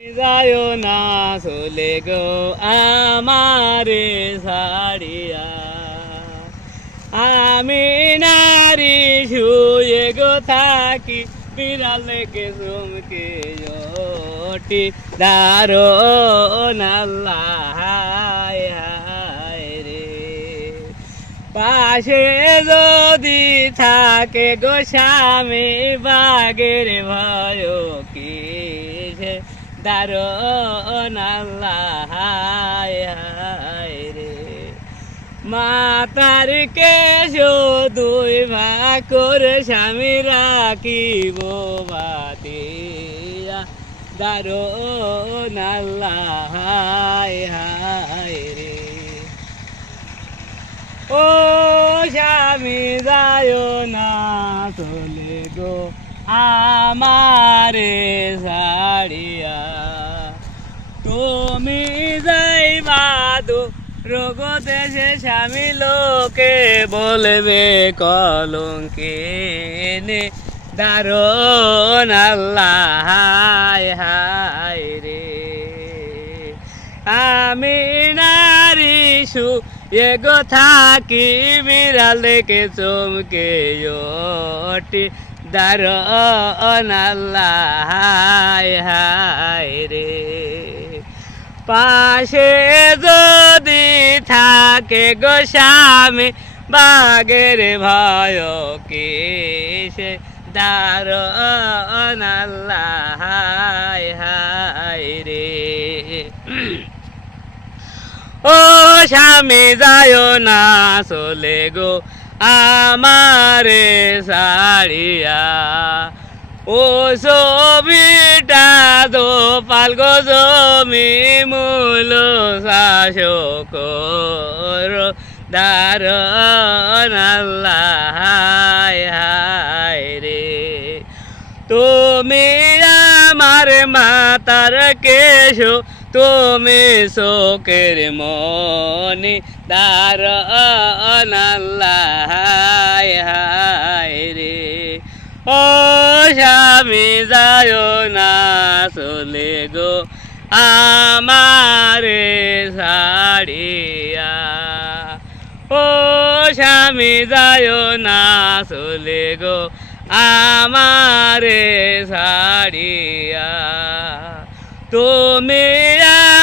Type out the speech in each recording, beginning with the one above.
যায়ও না চলে গো আমারে ছাড়িয়া, আমি নারী শুয়ে গো থাকি বিড়াল লেগে চমকে ওঠি দারুণ আল্লাহ রে। পাশে যদি থাকে গো স্বামী বাগের ভয় কিসে দারুণ আল্লাহ রে। মাতার কেশ দুই ভাগ করে স্বামী রাখিব বাতিয়া দারুণ আল্লাহ রে। ও স্বামী যায় না চলে গো আমারে ছাড়িয়া, তুমি যাইবা রোগ দেশে স্বামী লোকে বলবে কলঙ্কিনী দারুণ আল্লাহ রে। আমি নারী শুয়ে গো থাকি বিড়াল লেগে চমকে ওঠি দারুণ আল্লাহ রে। পাশে যদি থাকে গো স্বামী বাগের ভয় কিসে দারুণ আল্লাহ রে। ও স্বামী যায় না চলে গো আমারে ছাড়িয়া, ও ছবিটা দো পালগো জমি মূল শাসক দারুণ আল্লাহ রে। তুমি আমার মাতার কেশ তুমি শোকের মনি দারুণ আল্লাহ রে। ও স্বামী যায় না চলে গো আমারে ছাড়িয়া, ও স্বামী যায় না চলে গো আমারে ছাড়িয়া, তুমি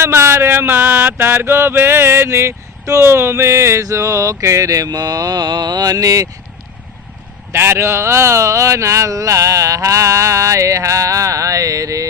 আমার মাতার গোবেনি তুমি চোখের মনি দারুণ আল্লাহ রে।